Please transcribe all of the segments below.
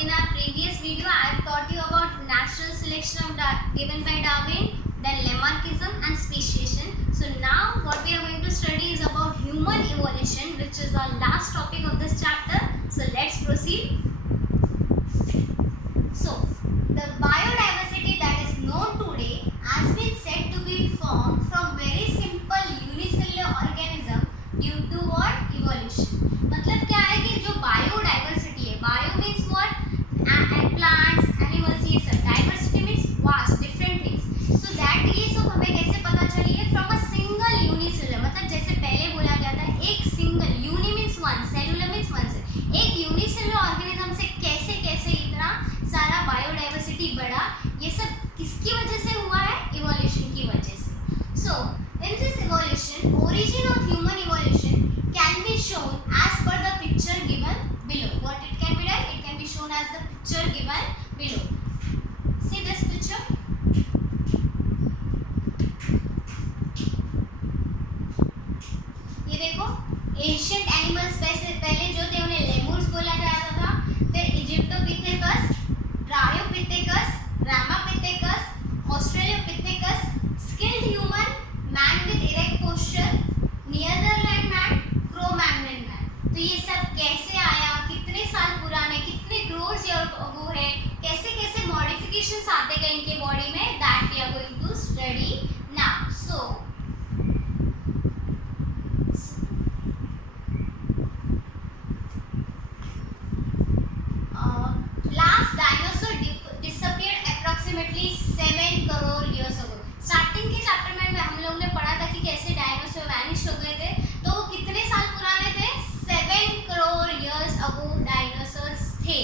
in our previous video, I have taught you about natural selection given by Darwin, then Lamarckism and speciation. So now what we are going to study is about human evolution, which is our last topic of this chapter. So let's proceed. So the biodiversity that is known today has been said to be formed from very simple unicellular organism due to what? Evolution. मतलब क्या है कि जो biodiversity है, bio means what? Plants, animals, ये सब. Diversity means vast, different things. So that ये सब हमें कैसे पता चली है? From a single unicellular. मतलब जैसे पहले बोला गया था, एक single, uni means one, cellular means one से, एक यूनिसेलुलर ऑर्गेनिज्म से कैसे कैसे इतना सारा बायोडाइवर्सिटी बढ़ा. ये सब किसकी वजह से हुआ है? इवोल्यूशन की वजह से. सो in this evolution, origin of human evolution can be shown as per the picture given below. What it can be done? It can be shown as the picture given below. See this picture. ये देखो, ancient animals पहले जो थे उन्हें लेमूर्स बोला जाता था. फिर Egyptopithecus, Dryopithecus, Ramapithecus, Australopithecus, skilled human, man with erect posture, Neanderthal man, Cro-Magnon man. तो ये सब कैसे आया, कितने साल पुराने, कितने crores year ago है, कैसे कैसे modifications आते गए इनके बॉडी में, that we are going to study now. So last dinosaur disappeared approximately 7 crore years ago. Starting के चैप्टर में हम लोग ने पढ़ा था कि कैसे डायनासोर वैनिश हो गए थे. तो वो कितने साल पुराने थे? 7 करोड़ इयर्स अगो डायनासोर्स थे.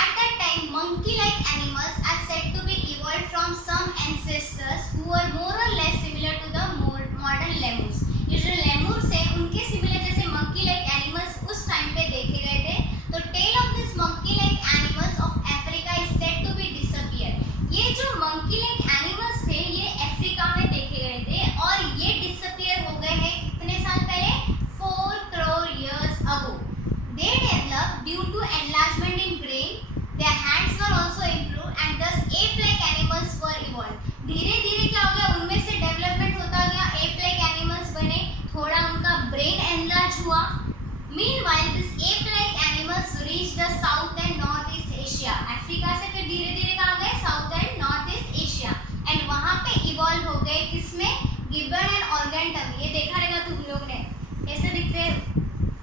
At that time, monkey-like animals are said to be evolved from some ancestors who were more or less similar to the modern lemurs. ये जो lemurs है, उनके similar जैसे monkey-like animals उस टाइम पे देखे गए थे. तो tail of this monkey-like animals of Africa is said to be disappeared. ये जो monkey-like animals थे, ये अफ्रीका में देखे गए थे और ये डिसअपियर हो गए हैं कितने साल पहले? 4 crore years ago. They developed due to enlargement in brain. Their hands were also improved and thus ape-like animals were evolved. धीरे धीरे क्या हो गया? उनमें से डेवलपमेंट होता गया, ape-like animals बने, थोड़ा उनका ब्रेन एनलार्ज हुआ. Meanwhile, this ape-like animals reached the South and Northeast Asia. Africa से फिर धीरे धीरे कहाँ गए? South and Northeast Asia. And वहाँ पे इवॉल्व हो गए किसमें? Gibbon and orangutan. ये देखा रहेगा तुम लोग ने, ऐसे दिखते हैं,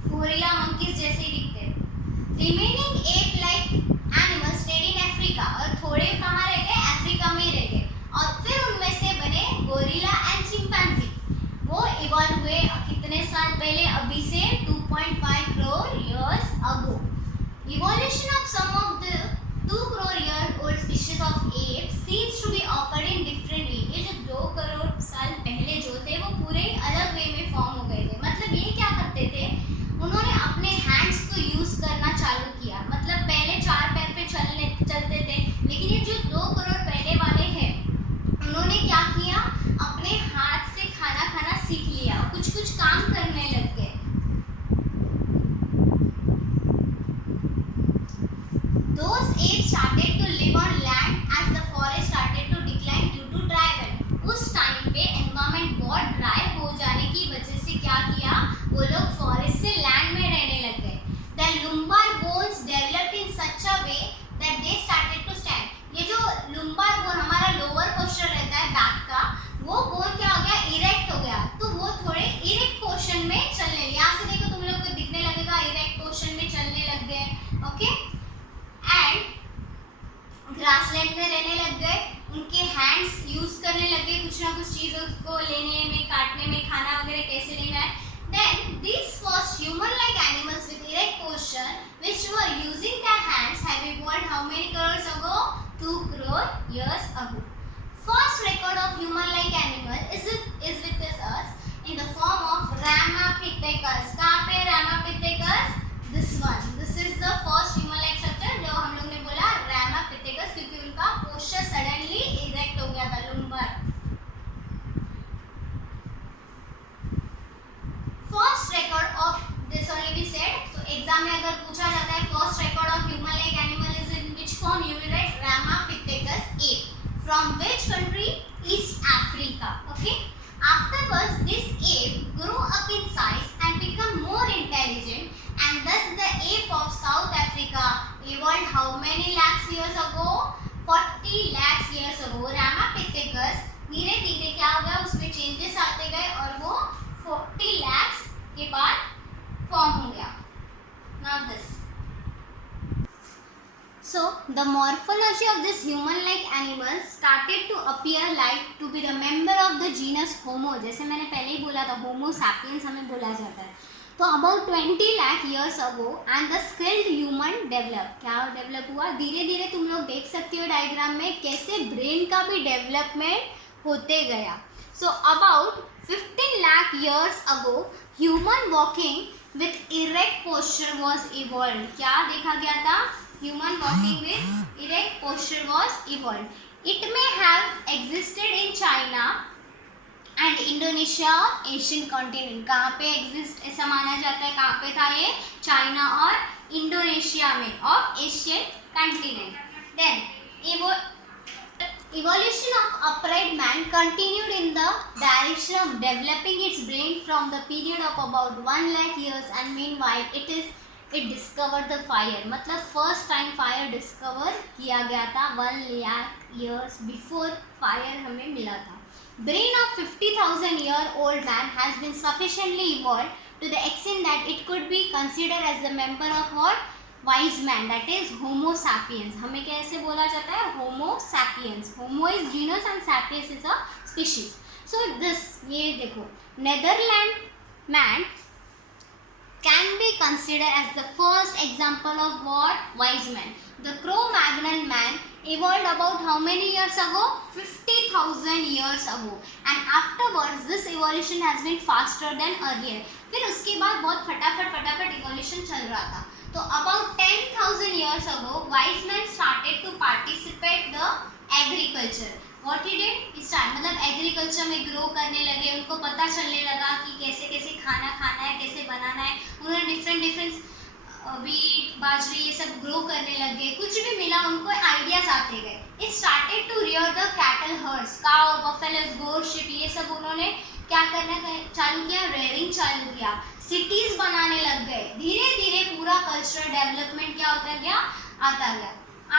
गोरिल्ला मंकीज जैसे ही दिखते हैं. Remaining ape like animals stayed in Africa. और थोड़े कहाँ रह गए? अफ्रीका में रह गए. और फिर उनमें से बने गोरिल्ला एंड चिंपैंजी. वो इवॉल्व हुए कितने साल पहले? अभी से 2.5 crore years ago. Evolution of some of the 2 crore year old species of apes seems to be occurred in different way. ये जो 2 करोड़ साल पहले जो थे वो पूरे अलग वे में फॉर्म हो गए थे. मतलब ये क्या करते थे? उन्होंने अपने हैंड्स को यूज करना चालू किया. मतलब पहले 4 पैर पे चलते थे, लेकिन ये जो 2 करोड़ पहले वाले हैं, उन्होंने क्या किया? अपने हाथ से खाना खाना सीख लिया और कुछ कुछ काम करने लग गए. Those apes started to live on land as the forest started to decline due to dry run. उस टाइम पे environment बहुत dry हो जाने की वजह से क्या किया? वो लोग forest से land में रहने लग गए. The lumbar bones developed in such a way that they started to stand. ये जो lumbar bone हमारा lower posture रहता है बैक का, वो bone क्या हो गया? erect हो गया. तो वो थोड़े erect portion में चलने लगे. यहाँ से देखो तुम लोग को दिखने लगेगा erect portion में चलने लग गए. ओके. एंड ग्रासलैंड में रहने लग गए. उनके हैंड्स यूज करने लगे कुछ ना कुछ चीज़ों को लेने में, काटने में, खाना वगैरह कैसे लेना है. Then these first human-like animals with erect posture which were using their hands have evolved how many crores ago? 2 crore years ago. First record of human-like animal is with us in the form of Ramapithecus. कहाँ पे Ramapithecus? This one. This is the first human-like structure जो हम लोग ने बोला Ramapithecus, क्योंकि उनका posture suddenly erect हो गया था, lumbar. First record of this only we said. So exam में अगर पूछा जाता है first record of human-like animal From which country? East Africa. Okay. Afterwards, this ape grew up in size and became more intelligent, and thus the ape of South Africa evolved how many lakhs years ago? 40 lakhs years ago. Ramapithecus धीरे धीरे क्या हो गया, उसमें changes आते गए और वो 40 lakhs के बाद फॉर्म हो गया. Now this. So the morphology of this human-like animals started to appear like to be the member of the genus Homo. जैसे मैंने पहले ही बोला था, Homo sapiens हमें बोला जाता है. तो about 20 lakh years ago and the skilled human developed. क्या डेवलप हुआ? धीरे धीरे तुम लोग देख सकते हो डायग्राम में कैसे ब्रेन का भी डेवलपमेंट होते गया. So about 15 lakh years ago, human walking with erect posture was evolved. क्या देखा गया था? Human walking with erect posture was evolved. It may have existed in China and Indonesia, Asian continent. कहाँ पे exist ऐसा माना जाता है? कहाँ पे था ये? चाइना और इंडोनेशिया में of Asian continent. Then evolution of upright man continued in the direction of developing its brain from the period of about 1 lakh years, and meanwhile it discovered the fire. मतलब first time fire discover किया गया था 1 lakh years before fire हमें मिला था. Brain of 50,000 year old man has been sufficiently evolved to the extent that it could be considered as the member of what? Wise man, that is Homo sapiens. हमें कैसे बोला जाता है? Homo sapiens. Homo is genus and sapiens is a species. So this, ये देखो, Netherland man can be considered as the first example of what? Wise man. The Cro-Magnon man evolved about how many years ago? 50,000 years ago. And afterwards this evolution has been faster than earlier. फिर उसके बाद बहुत फटाफट evolution चल रहा था. तो about 10,000 years ago, wise men started to participate the agriculture. What he did? He started, मतलब एग्रीकल्चर में ग्रो करने लगे, उनको पता चलने लगा कि कैसे कैसे खाना खाना है, कैसे बनाना है. उन्होंने डिफरेंट वीट, बाजरी ये सब ग्रो करने लगे. कुछ भी मिला उनको आइडियाज आते गए. It started to rear the cattle herds, cow, buffaloes, goat, sheep, ये सब उन्होंने क्या करना चालू किया? रेयरिंग चालू किया. सिटीज बनाने लग गए. धीरे धीरे पूरा कल्चरल डेवलपमेंट क्या होता गया? आता गया.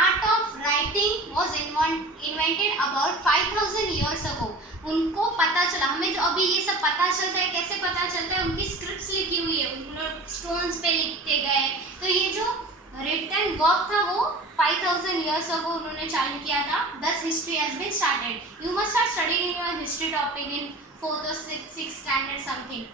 Art of writing was invented about 5,000 years ago. उनको पता चला, हमें जो अभी ये सब पता चलता है, कैसे पता चलता है? उनकी स्क्रिप्ट्स लिखी हुई है, उन्होंने स्टोन्स पे लिखते गए. तो ये जो रिटन वर्क था वो 5,000 years ago उन्होंने चालू किया था. Thus history has been started. You must have studied in your history topic in 4th or 6th standard something.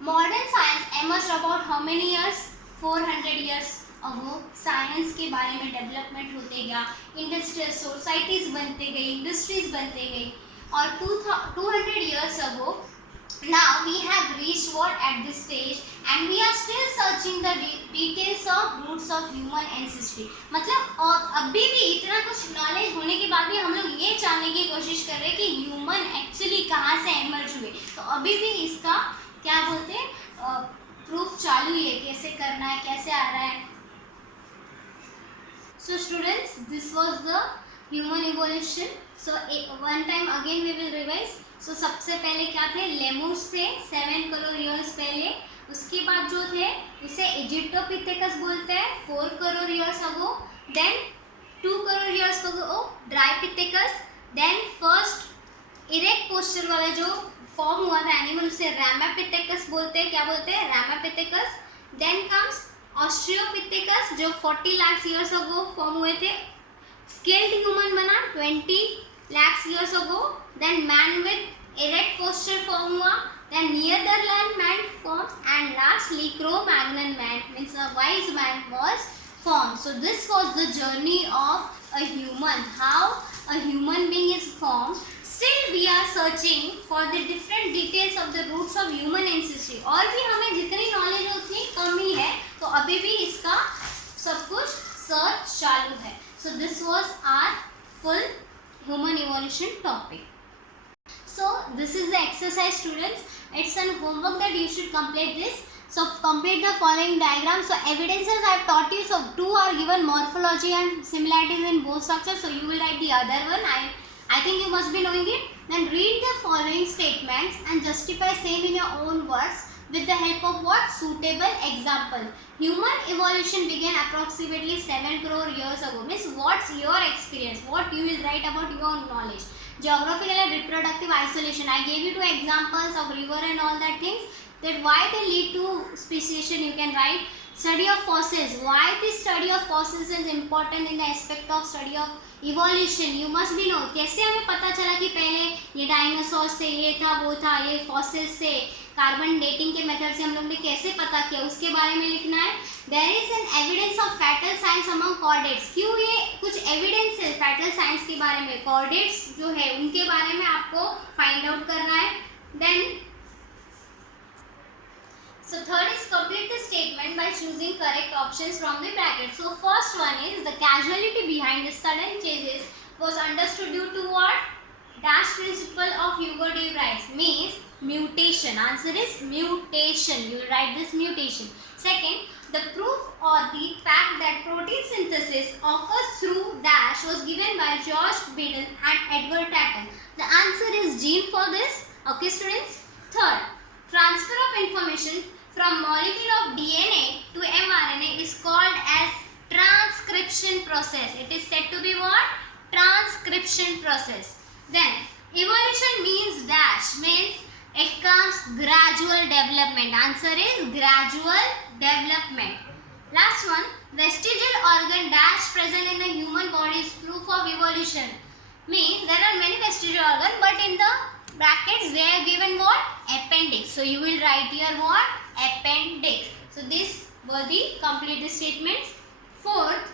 Modern science emerged about how many years? 400 years ago. Science के बारे में development होते गया. Industrial societies बनते गई, industries बनते गई. और 200 years ago, now we have reached what at this stage, and we are still searching the details of roots of human ancestry. मतलब और अभी भी इतना कुछ नॉलेज होने के बाद भी हम लोग ये जानने की कोशिश कर रहे हैं कि ह्यूमन एक्चुअली कहाँ से एमर्ज हुए. तो अभी भी इसका क्या बोलते हैं? प्रूफ चालू है, कैसे करना है, कैसे आ रहा है. So students, this was the human evolution. So one time again we will revise. So सबसे पहले क्या थे? लेमूर्स थे 7 करोड़ years पहले. उसके बाद जो थे इसे इजिप्टोपिथेकस बोलते हैं 4 crore years ago. Then 2 crore years ago ड्राइपिथेकस. Then first erect posture वाला जो फॉर्म हुआ था एनिमल उसे रैमापिथेकस बोलते हैं. क्या बोलते हैं? रैमापिथेकस. Then comes ऑस्ट्रियोपिथेकस जो 40 लाख years ago फॉर्म हुए थे. स्केल्ड ह्यूमन बना 20 lakhs years ago. Then man with erect posture form हुआ. Then Netherland man formed, and lastly Cro-Magnon man, means a wise man, was formed. So this was the journey of a human, how a human being is formed. Still we are searching for the different details of the roots of human ancestry. और भी हमें जितनी knowledge है उतनी कम ही है, तो अभी भी इसका सब कुछ सर्च चालू है. So this was our full human evolution topic. So this is the exercise, students. It's an homework that you should complete this. So complete the following diagram. So evidences I have taught you. So 2 are given, morphology and similarities in both structures. So you will write the other one. I think you must be knowing it. Then read the following statements and justify same in your own words with the help of what? Suitable example. Human evolution began approximately 7 crore years ago. Means what's your experience? What you will write about your knowledge. Geographical and reproductive isolation. I gave you two examples of river and all that things. That why they lead to speciation you can write. Study of fossils. Why this study of fossils is important in the aspect of study of evolution. You must be know. कैसे हमें पता चला कि पहले ये dinosaur से ये था वो था, ये फॉसिल्स से, कार्बन डेटिंग के मेथड से हम लोग ने कैसे पता किया, उसके बारे में लिखना है. There is an evidence of fatal science among chordates. क्यों ये कुछ एविडेंस है फैटल साइंस के बारे में, कॉर्डेट्स जो है उनके बारे में आपको फाइंड आउट करना है. Then so third is complete the statement by choosing correct options from the bracket. So first one is the causality behind the sudden changes was understood due to what? Dash principle of Hugo de Vries, means mutation. Answer is mutation. You will write this mutation. Second, the proof or the fact that protein synthesis occurs through dash was given by George Biddle and Edward Tatton. The answer is gene for this. Okay students. Third, transfer of information from molecule of DNA to mRNA is called as transcription process. It is said to be what? Transcription process. Then evolution means dash, means it comes gradual development. Answer is gradual development. Last one, vestigial organ dash present in the human body is proof of evolution. Means there are many vestigial organs, but in the brackets they are given what? Appendix. So you will write here what? Appendix. So this were the complete statements. Fourth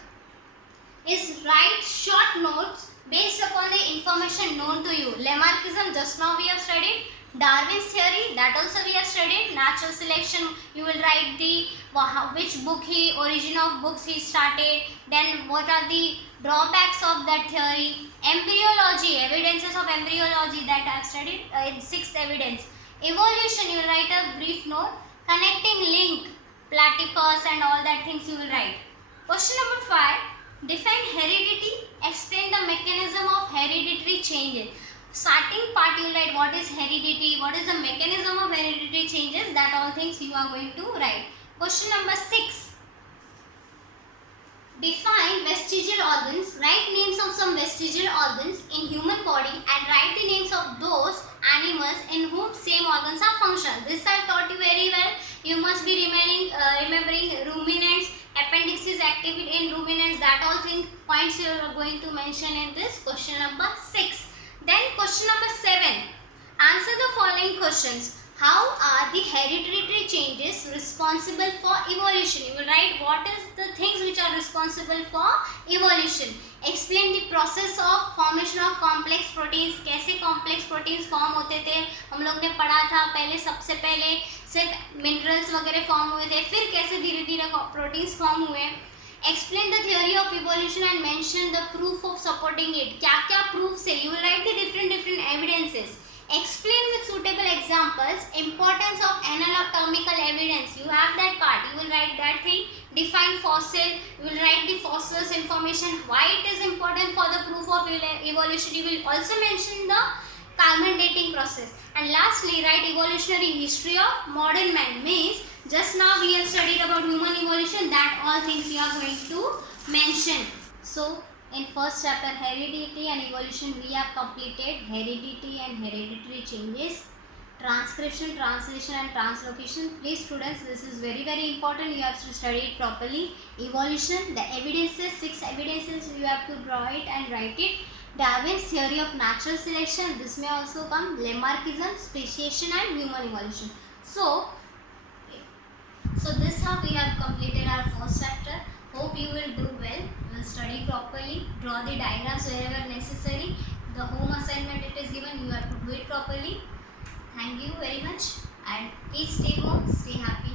is write short notes based upon the information known to you. Lamarckism just now we have studied. Darwin's theory, that also we have studied. Natural selection, you will write the which book origin of books he started, then what are the drawbacks of that theory. Embryology, evidences of embryology that I have studied, sixth evidence. Evolution, you will write a brief note. Connecting link, platypus and all that things you will write. Question number 5, define heredity, explain the mechanism of hereditary changes. Starting part you will write what is heredity, what is the mechanism of hereditary changes, that all things you are going to write. Question number 6, define vestigial organs, write names of some vestigial organs in human body and write the names of those animals in whom same organs are functional. This I taught you very well. You must be remembering ruminants, appendixes active in ruminants, that all things points you are going to mention in this question number 6. Then question number 7, answer the following questions. How are the hereditary changes responsible for evolution? You will write what is the things which are responsible for evolution. Explain the process of formation of complex proteins. कैसे complex proteins form होते थे हम लोग ने पढ़ा था. पहले सबसे पहले सिर्फ minerals वगैरह form हुए थे, फिर कैसे धीरे धीरे proteins form हुए. Explain the theory of evolution and mention the proof of supporting it. क्या क्या proofs है? You will write the different evidences. Explain with suitable examples importance of anatomical evidence. You have that part. You will write that thing. Define fossil. You will write the fossils information. Why it is important for the proof of evolution. You will also mention the carbon dating process. And lastly, write evolutionary history of modern man. Means just now we have studied about human evolution. That all things you are going to mention. So in first chapter heredity and evolution we have completed heredity and hereditary changes, transcription, translation and translocation. Please students, this is very important. You have to study it properly. Evolution, the evidences, 6 evidences you have to draw it and write it. Darwin's theory of natural selection, this may also come. Lamarckism, speciation and human evolution. So this how we have completed our first chapter. Hope you will do well. You will study properly. Draw the diagrams wherever necessary. The home assignment it is given. You have to do it properly. Thank you very much. And please stay home. Stay happy.